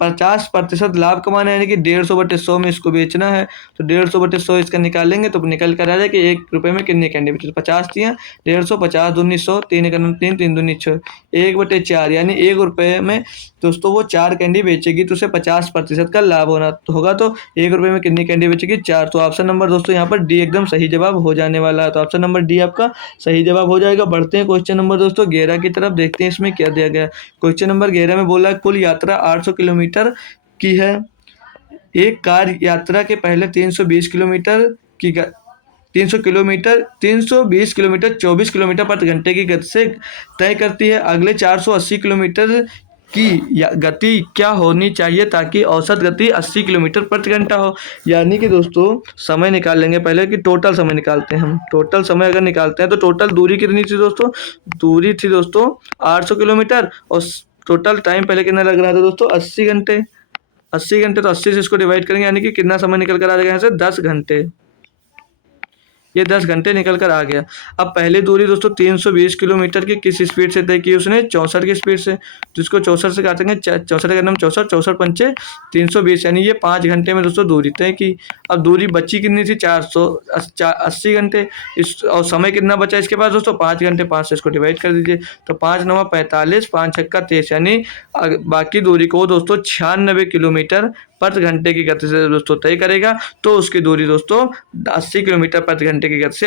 50% लाभ कमाना है, यानी कि 150/100 में इसको बेचना है, तो 150/100 इसका निकालेंगे तो निकल कर आ जाए कि 1 रुपये में कितनी कैंडी बेची, 50 थी, 150, 50 दूनी 100, 3 3 3 दूनी 6, 1/4, यानी 1 रुपये में दोस्तों वो 4 कैंडी बेचेगी, तो उसे 50% का लाभ होगा। तो 1 रुपये में कितनी कैंडी बेचेगी, 4। तो ऑप्शन नंबर दोस्तों यहाँ पर डी एकदम सही जवाब हो जाने वाला है, तो ऑप्शन नंबर डी आपका सही जवाब हो जाएगा। बढ़ते हैं क्वेश्चन नंबर दोस्तों 11 की तरफ, देखते हैं इसमें क्या दिया गया। क्वेश्चन नंबर 11 में बोला कुल यात्रा 800 किलोमीटर की है, एक कार यात्रा के पहले 320 किलोमीटर 24 किलोमीटर प्रति घंटे की गति से तय करती है, अगले 480 किलोमीटर की गति क्या होनी चाहिए ताकि औसत गति 80 किलोमीटर प्रति घंटा हो। यानी कि दोस्तों समय निकाल लेंगे पहले, कि टोटल समय निकालते हैं हम। टोटल समय अगर निकालते हैं तो टोटल दूरी कितनी थी दोस्तों, दूरी थी दोस्तों 800 किलोमीटर, और टोटल टाइम पहले कितना लग रहा था दोस्तों, 80 घंटे। 80 घंटे, तो 80 से इसको डिवाइड करेंगे, यानी कि कितना समय निकल कर आ जाएगा यहाँ से, 10 घंटे। ये 10 घंटे निकल कर आ गया। अब पहली दूरी दोस्तों 320 किलोमीटर की किस स्पीड से तय की उसने, 64 की स्पीड से। तो इसको 64 से काटेंगे, 64 का नाम 64, 64 पंचे 320, यानी ये 5 घंटे में दोस्तों दूरी तय की। अब दूरी बची कितनी थी, 480 घंटे। इस और समय कितना बचा इसके पास दोस्तों, 5 घंटे। 5 से इसको डिवाइड कर दीजिए, तो 5 नवा 45, 5 छक्का 23, यानी बाकी दूरी को दोस्तों 96 किलोमीटर प्रति घंटे की गति से दोस्तों तय करेगा। तो उसकी दूरी दोस्तों 80 किलोमीटर प्रति घंटे की गति से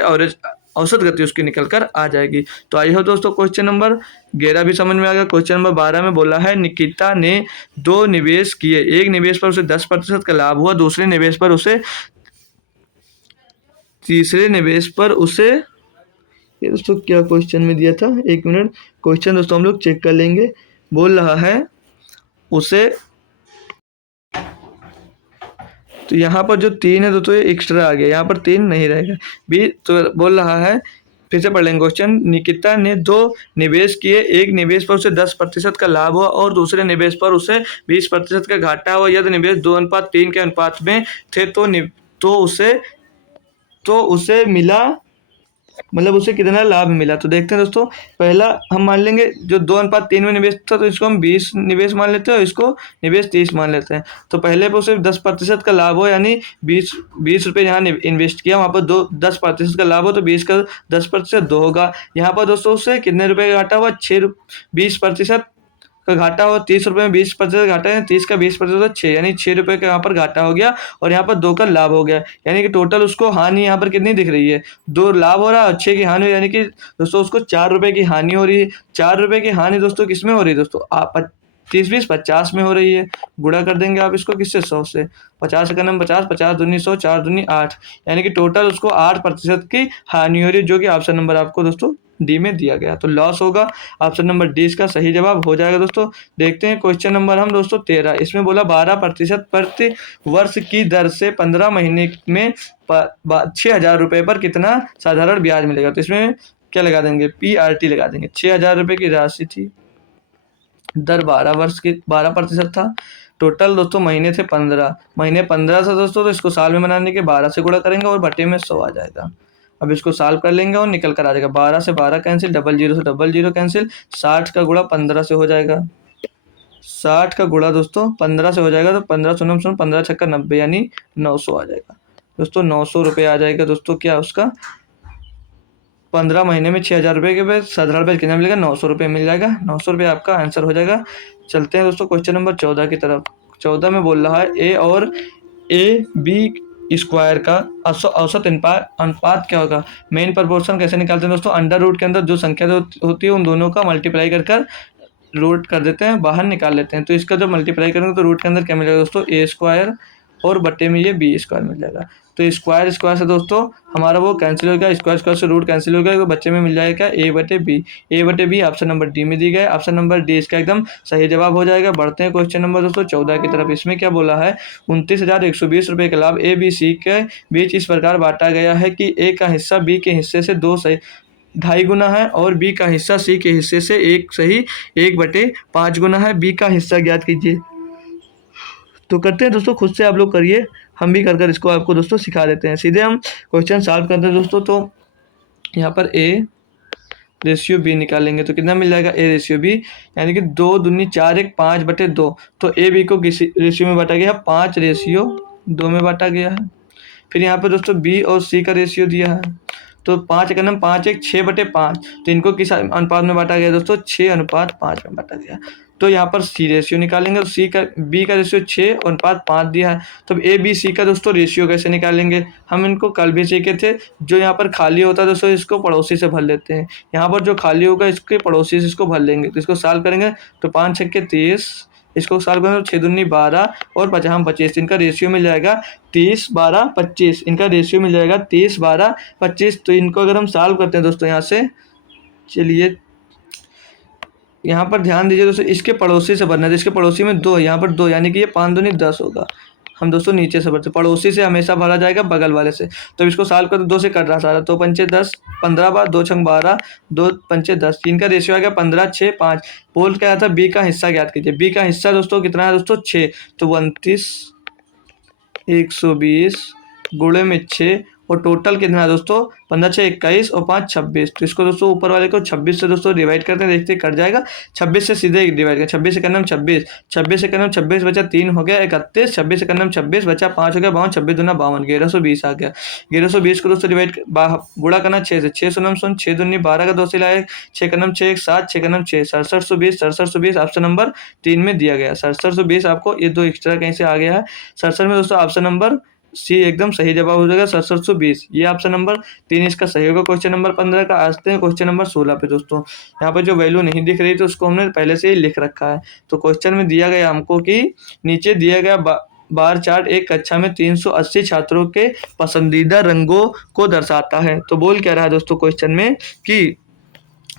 औसत गति उसकी निकल कर आ जाएगी। तो आई हो दोस्तों क्वेश्चन नंबर 11 भी समझ में आ गया। क्वेश्चन नंबर 12 में बोला है निकिता ने 2 निवेश किए, एक निवेश पर उसे 10% का लाभ हुआ, दूसरे निवेश पर उसे तीसरे निवेश पर उसे, ये दोस्तों क्या क्वेश्चन में दिया था, एक मिनट, क्वेश्चन दोस्तों हम लोग चेक कर लेंगे। बोल रहा है उसे, तो यहाँ पर जो 3 है दोस्तों ये एक्स्ट्रा आ गया, यहाँ पर 3 नहीं रहेगा भी। तो बोल रहा है, फिर से पढ़ लेंगे क्वेश्चन। निकिता ने 2 निवेश किए, एक निवेश पर उसे 10% का लाभ हुआ और दूसरे निवेश पर उसे 20% का घाटा हुआ। यदि निवेश 2:3 के अनुपात में थे तो उसे मिला, मतलब उसे कितना लाभ मिला। तो देखते हैं दोस्तों, पहला हम मान लेंगे जो 2:3 में निवेश था, तो इसको हम 20 निवेश मान लेते हैं और इसको निवेश 30 मान लेते हैं। तो पहले पर उसे 10% का लाभ हो, यानी 20 रुपये यहाँ इन्वेस्ट किया, वहाँ पर 10% का लाभ हो, तो 20 का 10% 2 होगा। यहाँ पर दोस्तों उससे कितने रुपये का घाटा हुआ, 20% का घाटा हो। 30 रुपये में 20% घाटा है, 30 का 20% 6, यानी 6 रुपये का यहाँ पर घाटा हो गया और यहाँ पर 2 का लाभ हो गया। यानी कि टोटल उसको हानि यहाँ पर कितनी दिख रही है, 2 लाभ हो रहा है और 6 की हानि हो, यानी कि दोस्तों उसको 4 रुपये की हानि हो रही है। 4 रुपये की हानि दोस्तों किस में हो रही है दोस्तों, आप 30-20 50 में हो रही है। गुणा कर देंगे आप इसको किससे, 100 से। 50 का नाम 50, 50 दूनी 100, 4 दूनी 8, यानी कि टोटल उसको 8% की हानि हो रही है, जो कि ऑप्शन नंबर आपको दोस्तों डी में दिया गया। तो लॉस होगा, ऑप्शन नंबर डी इसका सही जवाब हो जाएगा दोस्तों। देखते हैं क्वेश्चन नंबर हम दोस्तों 13, इसमें बोला 12% प्रति वर्ष की दर से 15 महीने में 6,000 रुपये पर कितना साधारण ब्याज मिलेगा। तो इसमें क्या लगा देंगे, PRT लगा देंगे। 6,000 रुपये की राशि थी, दर 12 वर्ष की 12% था, टोटल दोस्तों महीने थे 15, महीने 15 से दोस्तों, तो इसको साल में बनाने के 12 से गुणा करेंगे और बटे में 100 आ जाएगा। अब इसको सॉल्व कर लेंगे और निकल कर आ जाएगा, 12 से 12 कैंसिल, 00 से 00 कैंसिल, 60 का गुणा 15 से हो जाएगा। 60 का गुणा दोस्तों 15 से हो जाएगा, तो 15 सुनो 15 छक्का 90, यानी 900 आ जाएगा दोस्तों। 900 रुपये आ जाएगा दोस्तों, क्या उसका 15 महीने में 6,000 रुपये के बाद साधारण ब्याज कितना मिलेगा, 900 रुपये मिल जाएगा। 900 रुपये आपका आंसर हो जाएगा। चलते हैं दोस्तों क्वेश्चन नंबर 14 की तरफ। 14 में बोल रहा है ए और ए बी स्क्वायर का औसत अनुपात क्या होगा। मेन प्रपोर्शन कैसे निकालते हैं दोस्तों, अंडर रूट के अंदर जो संख्या होती है उन दोनों का मल्टीप्लाई कर रूट कर देते हैं, बाहर निकाल लेते हैं। तो इसका जब मल्टीप्लाई करेंगे तो रूट के अंदर क्या मिलेगा दोस्तों, ए स्क्वायर और बट्टे में ये बी स्क्वायर मिल जाएगा। तो स्क्वायर स्क्वायर से दोस्तों हमारा वो कैंसिल हो गया, स्क्वायर स्क्वायर से रूट कैंसिल हो गया, तो बच्चे में मिल जाएगा ए बटे बी। ऑप्शन नंबर डी में दी गया, ऑप्शन नंबर डी इसका एकदम सही जवाब हो जाएगा। बढ़ते हैं क्वेश्चन नंबर दोस्तों 14 की तरफ। इसमें क्या बोला है, 29,120 रुपये का लाभ ए बी सी के बीच इस प्रकार बांटा गया है कि ए का हिस्सा बी के हिस्से से 2.5 गुना है और बी का हिस्सा सी के हिस्से से 1/5 गुना है। बी का हिस्सा ज्ञात कीजिए। तो करते हैं दोस्तों, खुद से आप लोग करिए, हम भी कर इसको आपको दोस्तों सिखा देते हैं। सीधे हम क्वेश्चन सॉल्व करते हैं दोस्तों। तो यहाँ पर ए रेशियो बी निकालेंगे तो कितना मिल जाएगा, ए रेशियो बी, यानी कि 2 दूनी 4 1 5/2। तो ए बी को किसी रेशियो में बांटा गया है, 5:2 में बांटा गया है। फिर यहाँ पर दोस्तों बी और सी का रेशियो दिया है, तो 5 का नाम 5 1 6/5। तो इनको किस अनुपात में बांटा गया दोस्तों, 6:5 में बांटा गया। तो यहाँ पर सी रेशियो निकालेंगे, तो बी का रेशियो 6:5 दिया है। तो ए बी सी का दोस्तों रेशियो कैसे निकालेंगे, हम इनको कल भी सीखे थे। जो यहाँ पर खाली होता है दोस्तों इसको पड़ोसी से भर लेते हैं, यहाँ पर जो खाली होगा इसके पड़ोसी से इसको भर लेंगे। तो इसको सॉल्व करेंगे तो 5 छक्के 30, इसको सॉल्व करेंगे तो 6 दूनी 12 और 50 25, इनका रेशियो मिल जाएगा 30 12 25, इनका रेशियो मिल जाएगा 30 12 25। तो इनको अगर हम सॉल्व करते हैं दोस्तों यहाँ से, चलिए यहाँ पर ध्यान दीजिए दोस्तों, इसके पड़ोसी से भरना है, इसके पड़ोसी में 2 है, यहाँ पर 2, यानी कि ये 5 दूनी 10 होगा। हम दोस्तों नीचे से भरते, पड़ोसी से हमेशा भरा जाएगा बगल वाले से। तो इसको सॉल्व कर 2 से कट रहा सारा, तो 5 10 15 बार 2 छंग 12 2 5 10, इनका रेशियो आ गया 15 6 5। बोल क्या था, बी का हिस्सा ज्ञात कीजिए। बी का हिस्सा दोस्तों कितना है दोस्तों, 6। तो 29 120 गुणे में 6 और टोटल कितना है दोस्तों 15 6 21 और 5 26। तो इसको दोस्तों ऊपर वाले को 26 से दोस्तों डिवाइड करते हैं, देखते हैं कट जाएगा। 26 से सीधे डिवाइड कर, 26 से करना 26, 26 से करना 26 बचा 3 हो गया 31, 26 से करना 26 बचा 5 हो गया 52, 26 दूना 52, 1120 आ गया। 1120 को दोस्तों डिवाइड गुणा करना 6 से, 6 सुनम सुन 6 दूनी 12 का 2 से लाए, 6 का नम 6 7, 6 का नम 6 6720, 6720 ऑप्शन नंबर 3 में दिया गया। 6720 आपको ये दो एक्स्ट्रा कहीं से आ गया है 67 में दोस्तों। ऑप्शन नंबर सी एकदम सही जवाब हो जाएगा 6720, ये ऑप्शन नंबर 3 इसका सही होगा। क्वेश्चन नंबर 15 का आते हैं क्वेश्चन नंबर 16 पे दोस्तों। यहाँ पर जो वैल्यू नहीं दिख रही तो उसको हमने पहले से ही लिख रखा है। तो क्वेश्चन में दिया गया हमको कि नीचे दिया गया बार चार्ट एक कक्षा में 380 छात्रों के पसंदीदा रंगों को दर्शाता है। तो बोल क्या रहा है दोस्तों क्वेश्चन में कि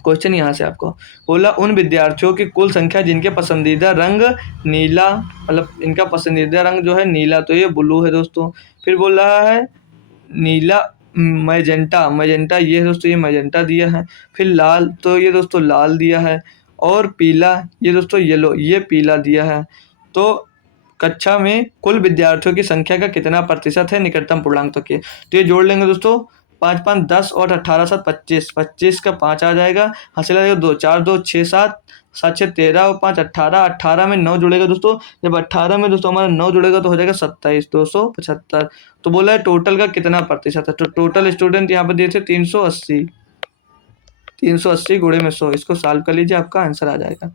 क्वेश्चन यहाँ से आपको बोला उन विद्यार्थियों की कुल संख्या जिनके पसंदीदा रंग नीला, मतलब इनका पसंदीदा रंग जो है नीला, तो ये ब्लू है दोस्तों। फिर बोल रहा है नीला मैजेंटा, मैजेंटा ये है दोस्तों, ये मैजेंटा दिया है। फिर लाल, तो ये दोस्तों लाल दिया है। और पीला ये दोस्तों येलो, ये पीला दिया है। तो कक्षा में कुल विद्यार्थियों की संख्या का कितना प्रतिशत है निकटतम पूर्णांक तक के। तो ये जोड़ लेंगे दोस्तों 5 5 10 और 18 7 25, 25 का 5 आ जाएगा, हासिल आएगा 2 4 2 6 7 7 6 13 और 5 18, 18 में 9 जुड़ेगा दोस्तों। जब 18 में दोस्तों हमारा 9 जुड़ेगा तो हो जाएगा 27, 275। तो बोला है टोटल का कितना प्रतिशत है। तो टोटल स्टूडेंट यहाँ पर दिए थे 380, 380 गुणे में 100, इसको सॉल्व कर लीजिए आपका आंसर आ जाएगा।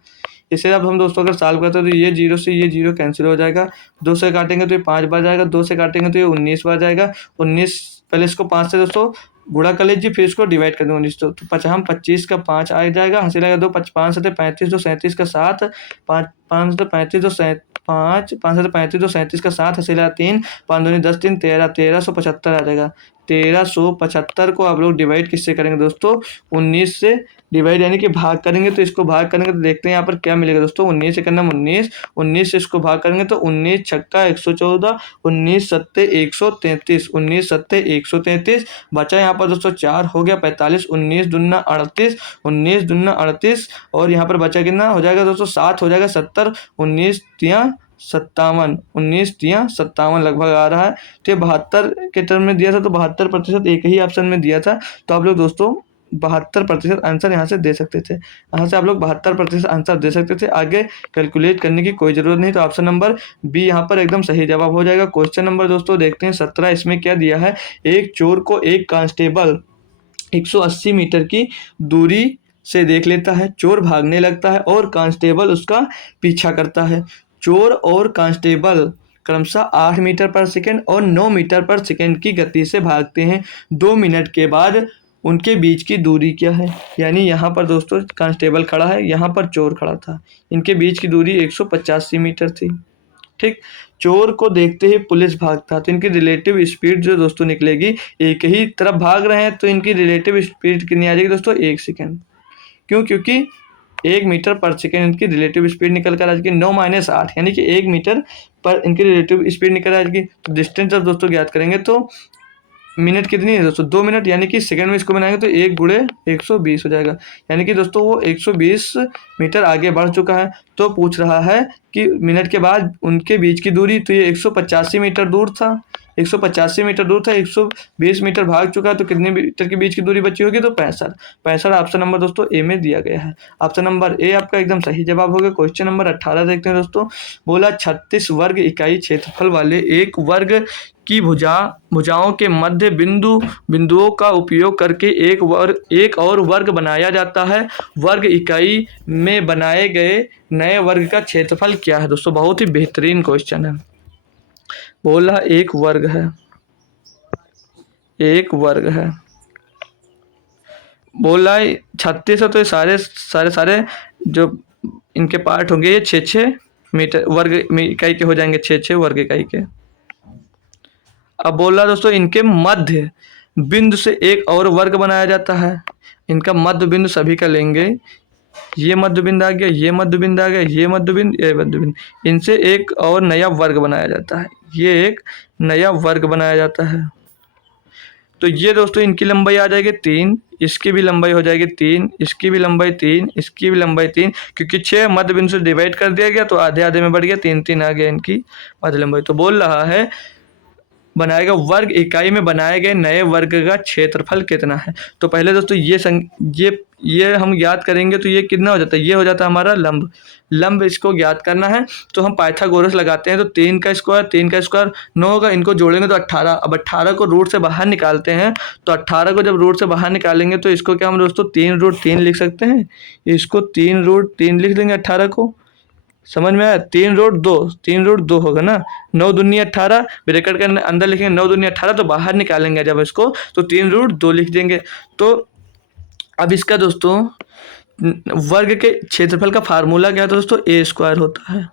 इसे अब हम दोस्तों अगर सॉल्व करते हैं तो ये 0 से ये 0 कैंसिल हो जाएगा, 2 से काटेंगे तो ये 5 बार जाएगा, 2 से काटेंगे तो ये 19 बार जाएगा। 19 पहले इसको 5 से दोस्तों गुणा कर लीजिए, फिर इसको डिवाइड कर देंगे 19। तो 25 का 5 आ जाएगा, हंसी लगेगा 2 5 से 35 2 37 का 7, 5 5 से 35 2 5 5 से 35 2 37 का 7, हंसी लगा 3 5 2 10 3 13, 1375 आ जाएगा। 1375 को आप लोग डिवाइड किससे करेंगे दोस्तों 19 से डिवाइड यानी कि भाग करेंगे। तो इसको भाग करेंगे तो देखते हैं यहाँ पर क्या मिलेगा दोस्तों। 19 से करना 19, 19 से इसको भाग करेंगे तो 19 छक्का 114, 19 सत्ते 133, 19 सत्ते 133 बचा यहाँ पर दोस्तों 4 हो गया 45, 19 दुना 38, 19 दुना 38 और यहाँ पर बचा कितना हो जाएगा दोस्तों 7 हो जाएगा 70, 19 तिया 57, 19 तिया 57 लगभग आ रहा है। तो ये 72 के टर्म में दिया था, तो 72% एक ही ऑप्शन में दिया था। तो आप लोग दोस्तों 72% आंसर यहाँ से दे सकते थे, यहाँ से आप लोग 72% आंसर दे सकते थे। आगे कैलकुलेट करने की कोई ज़रूरत नहीं। तो ऑप्शन नंबर बी यहाँ पर एकदम सही जवाब हो जाएगा। क्वेश्चन नंबर दोस्तों देखते हैं 17, इसमें क्या दिया है। एक चोर को एक कांस्टेबल 180 मीटर की दूरी से देख लेता है, चोर भागने लगता है और कांस्टेबल उसका पीछा करता है। चोर और कांस्टेबल क्रमशः 8 मीटर पर सेकेंड और 9 मीटर पर सेकेंड की गति से भागते हैं। 2 मिनट के बाद उनके बीच की दूरी क्या है। यानी यहाँ पर दोस्तों कांस्टेबल खड़ा है, यहाँ पर चोर खड़ा था, इनके बीच की दूरी 185 मीटर थी। ठीक, चोर को देखते ही पुलिस भागता, तो इनकी रिलेटिव स्पीड जो दोस्तों निकलेगी, एक ही तरफ भाग रहे हैं तो इनकी रिलेटिव स्पीड कितनी आ जाएगी दोस्तों 1 सेकेंड। क्यों, क्योंकि 1 मीटर पर सेकेंड इनकी रिलेटिव स्पीड निकल कर आ जाएगी 9 - 8 यानी कि 1 मीटर पर इनकी रिलेटिव स्पीड निकल आ जाएगी। तो डिस्टेंस जब दोस्तों ज्ञात करेंगे तो मिनट कितनी है दोस्तों 2 मिनट, यानी कि सेकंड में इसको बनाएंगे तो 1 गुणे 120 हो जाएगा। यानी कि दोस्तों वो 120 मीटर आगे बढ़ चुका है। तो पूछ रहा है कि मिनट के बाद उनके बीच की दूरी, तो ये 185 मीटर दूर था, 185 मीटर दूर था, 120 मीटर भाग चुका है, तो कितने मीटर के बीच की दूरी बची होगी तो 65 ऑप्शन नंबर दोस्तों ए में दिया गया है। ऑप्शन नंबर ए आपका एकदम सही जवाब होगा। क्वेश्चन नंबर 18 देखते हैं दोस्तों। बोला 36 वर्ग इकाई क्षेत्रफल वाले एक वर्ग की भुजाओं के मध्य बिंदुओं का उपयोग करके एक और वर्ग बनाया जाता है। वर्ग इकाई में बनाए गए नए वर्ग का क्षेत्रफल क्या है दोस्तों। बहुत ही बेहतरीन क्वेश्चन है। बोला एक वर्ग है, एक वर्ग है, बोला 36 है, तो ये सारे जो इनके पार्ट होंगे ये 6 मीटर वर्ग इकाई के हो जाएंगे, 6 वर्ग इकाई के। अब बोला दोस्तों इनके मध्य बिंदु से एक और वर्ग बनाया जाता है। इनका मध्य बिंदु सभी का लेंगे, ये मध्य बिंदु आ गया, ये मध्य बिंदु आ गया, ये मध्य बिंदु, ये मध्य बिंदु, इनसे एक और नया वर्ग बनाया जाता है। ये एक नया वर्ग बनाया जाता है। तो ये दोस्तों इनकी लंबाई आ जाएगी 3, इसकी भी लंबाई हो जाएगी 3, इसकी भी लंबाई 3, इसकी भी लंबाई 3, क्योंकि 6 मध्य बिंदु से डिवाइड कर दिया गया तो आधे आधे में बढ़ गया, 3 3 आ गया इनकी मध्य लंबाई। तो बोल रहा है बनाएगा वर्ग इकाई में बनाए गए नए वर्ग का क्षेत्रफल कितना है। तो पहले दोस्तों ये हम याद करेंगे तो ये कितना हो जाता है, ये हो जाता है हमारा लंब। लंब इसको ज्ञात करना है तो हम पाइथागोरस लगाते हैं। तो 3 का स्क्वायर 9 होगा, इनको जोड़ेंगे तो 18। अब 18 को रूट से बाहर निकालते हैं, तो 18 को जब रूट से बाहर निकालेंगे तो इसको क्या हम दोस्तों 3√3 लिख सकते हैं। इसको 3√3 लिख देंगे 18 को। समझ में आया? 3√2 होगा ना। 9 दूनी 18, ब्रैकेट के अंदर लिखेंगे 9 दूनी 18, तो बाहर निकालेंगे जब इसको तो 3√2 लिख देंगे। तो अब इसका दोस्तों वर्ग के क्षेत्रफल का फार्मूला क्या था दोस्तों, ए स्क्वायर होता है।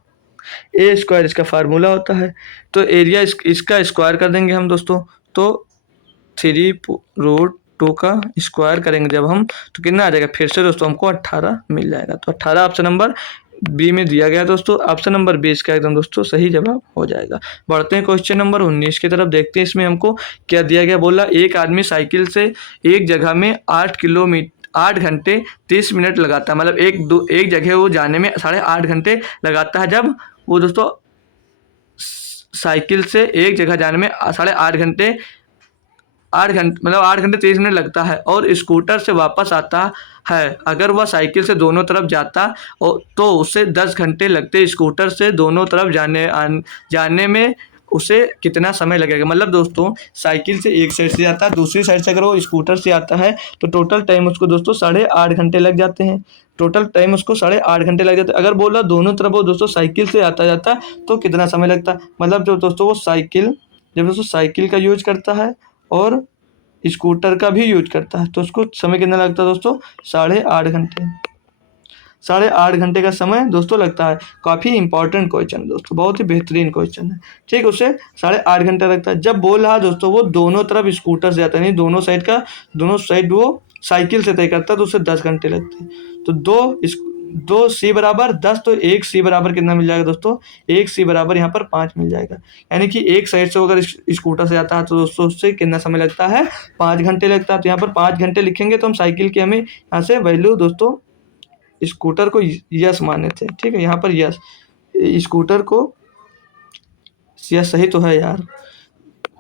ए स्क्वायर इसका फार्मूला होता है। तो एरिया इसका स्क्वायर कर देंगे हम दोस्तों। तो 3√2 का स्क्वायर करेंगे जब हम तो कितना आ जाएगा, फिर से दोस्तों हमको 18 मिल जाएगा। तो 18 ऑप्शन नंबर बी में दिया गया दोस्तों। ऑप्शन नंबर 20 का एकदम दोस्तों सही जवाब हो जाएगा। बढ़ते हैं क्वेश्चन नंबर 19 की तरफ, देखते हैं इसमें हमको क्या दिया गया। बोला एक आदमी साइकिल से एक जगह में 8 घंटे 30 मिनट लगाता है। मतलब एक जगह वो जाने में 8.5 घंटे लगाता है। जब वो दोस्तों साइकिल से एक जगह जाने में 8.5 घंटे 8 घंटे 30 मिनट लगता है और स्कूटर से वापस आता है। अगर वह साइकिल से दोनों तरफ जाता तो उसे 10 घंटे लगते। स्कूटर से दोनों तरफ जाने में उसे कितना समय लगेगा। मतलब दोस्तों साइकिल से एक साइड से जाता है, दूसरी साइड से अगर वो स्कूटर से आता है तो टोटल टाइम उसको दोस्तों 8.5 घंटे लग जाते हैं। टोटल टाइम उसको 8.5 घंटे लग जाते हैं। अगर बोला दोनों तरफ वो दोस्तों साइकिल से आता जाता तो कितना समय लगता। मतलब जो दोस्तों वो जब दोस्तों साइकिल का यूज करता है और स्कूटर का भी यूज करता है तो उसको समय कितना लगता है दोस्तों, 8.5 घंटे। 8.5 घंटे का समय दोस्तों लगता है। काफ़ी इंपॉर्टेंट क्वेश्चन है दोस्तों, बहुत ही बेहतरीन क्वेश्चन है। ठीक, उसे 8.5 घंटा लगता है। जब बोल रहा दोस्तों वो दोनों तरफ स्कूटर से जाता है, नहीं दोनों साइड वो साइकिल से तय करता है तो उसे 10 घंटे लगते हैं। तो 2 सी बराबर 10, तो 1 सी बराबर कितना मिल जाएगा दोस्तों, 1 सी बराबर यहाँ पर 5 मिल जाएगा। यानी कि एक साइड से अगर स्कूटर से जाता है तो दोस्तों उससे कितना समय लगता है, 5 घंटे लगता है। तो यहाँ पर 5 घंटे लिखेंगे तो हम साइकिल की हमें यहाँ से वैल्यू दोस्तों स्कूटर को यस माने थे। ठीक है, यहाँ पर यस, स्कूटर को यस सही तो है यार।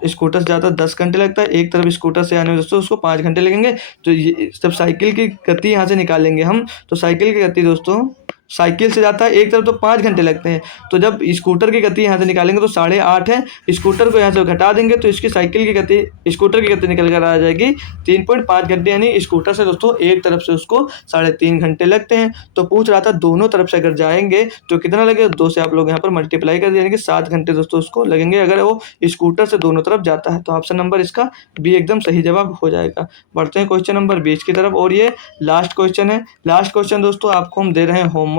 स्कूटर से ज़्यादा 10 घंटे लगता है, एक तरफ स्कूटर से आने में दोस्तों उसको 5 घंटे लगेंगे। तो ये जब साइकिल की गति यहाँ से निकालेंगे हम, तो साइकिल की गति दोस्तों साइकिल से जाता है एक तरफ तो 5 घंटे लगते हैं। तो जब स्कूटर की गति यहाँ से निकालेंगे तो 8.5 है। स्कूटर को यहाँ से घटा देंगे तो इसकी स्कूटर की गति निकल कर आ जाएगी 3.5 घंटे। यानी स्कूटर से दोस्तों एक तरफ से उसको 3.5 घंटे लगते हैं। तो पूछ रहा था दोनों तरफ से अगर जाएंगे तो कितना लगेगा, 2 से आप लोग यहाँ पर मल्टीप्लाई कर देंगे, 7 घंटे दोस्तों उसको लगेंगे अगर वो स्कूटर से दोनों तरफ जाता है। तो ऑप्शन नंबर इसका बी एकदम सही जवाब हो जाएगा। बढ़ते हैं क्वेश्चन नंबर 20 की तरफ, और ये लास्ट क्वेश्चन है। लास्ट क्वेश्चन दोस्तों आपको हम दे रहे हैं होमवर्क,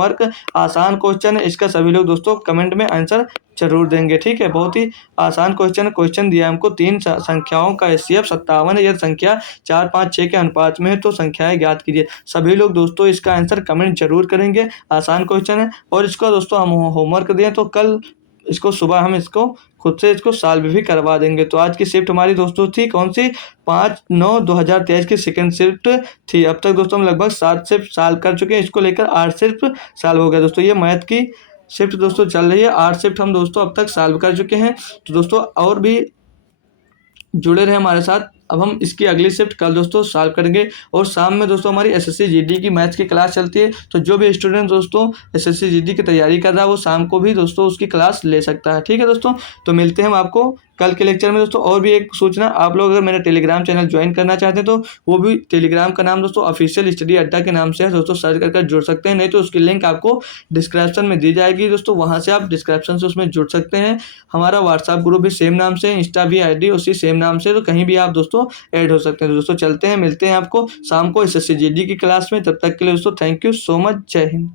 आसान क्वेश्चन है। इसका सभी लोग दोस्तों कमेंट में आंसर जरूर देंगे। ठीक है, बहुत ही आसान क्वेश्चन है। क्वेश्चन दिया है हमको 3 संख्याओं का एचसीएफ 57 है। यदि संख्या 4, 5, 6 के अनुपात में है तो संख्याएं ज्ञात कीजिए। सभी लोग दोस्तों इसका आंसर कमेंट जरूर करेंगे। आसान क्वेश्चन है और इसका दोस्तों हम होमवर्क दिए तो कल इसको सुबह हम इसको खुद से इसको सॉल्व भी करवा देंगे। तो आज की शिफ्ट हमारी दोस्तों थी कौन सी, 5/9/2023 की सेकंड शिफ्ट थी। अब तक दोस्तों हम लगभग 7 शिफ्ट सॉल्व कर चुके हैं। इसको लेकर 8 शिफ्ट सॉल्व हो गया दोस्तों। ये मैथ की शिफ्ट दोस्तों चल रही है। 8 शिफ्ट हम दोस्तों अब तक सॉल्व कर चुके हैं। तो दोस्तों और भी जुड़े रहे हमारे साथ। अब हम इसकी अगली शिफ्ट कल दोस्तों सॉल्व करेंगे। और शाम में दोस्तों हमारी एसएससी जीडी की मैथ्स की क्लास चलती है। तो जो भी स्टूडेंट दोस्तों एसएससी जीडी की तैयारी कर रहा है वो शाम को भी दोस्तों उसकी क्लास ले सकता है। ठीक है दोस्तों, तो मिलते हैं हम आपको कल के लेक्चर में दोस्तों। और भी एक सूचना, आप लोग अगर मेरा टेलीग्राम चैनल ज्वाइन करना चाहते हैं तो वो भी टेलीग्राम का नाम दोस्तों ऑफिशियल स्टडी अड्डा के नाम से है दोस्तों, सर्च करके जुड़ सकते हैं। नहीं तो उसकी लिंक आपको डिस्क्रिप्शन में दी जाएगी दोस्तों, वहाँ से आप डिस्क्रिप्शन से उसमें जुड़ सकते हैं। हमारा व्हाट्सएप ग्रुप भी सेम नाम से, इंस्टा भी आईडी उसी सेम नाम से, तो कहीं भी आप दोस्तों ऐड हो सकते हैं। दोस्तों चलते हैं, मिलते हैं आपको शाम को एसएससी जीडी की क्लास में। तब तक के लिए दोस्तों थैंक यू सो मच, जय हिंद।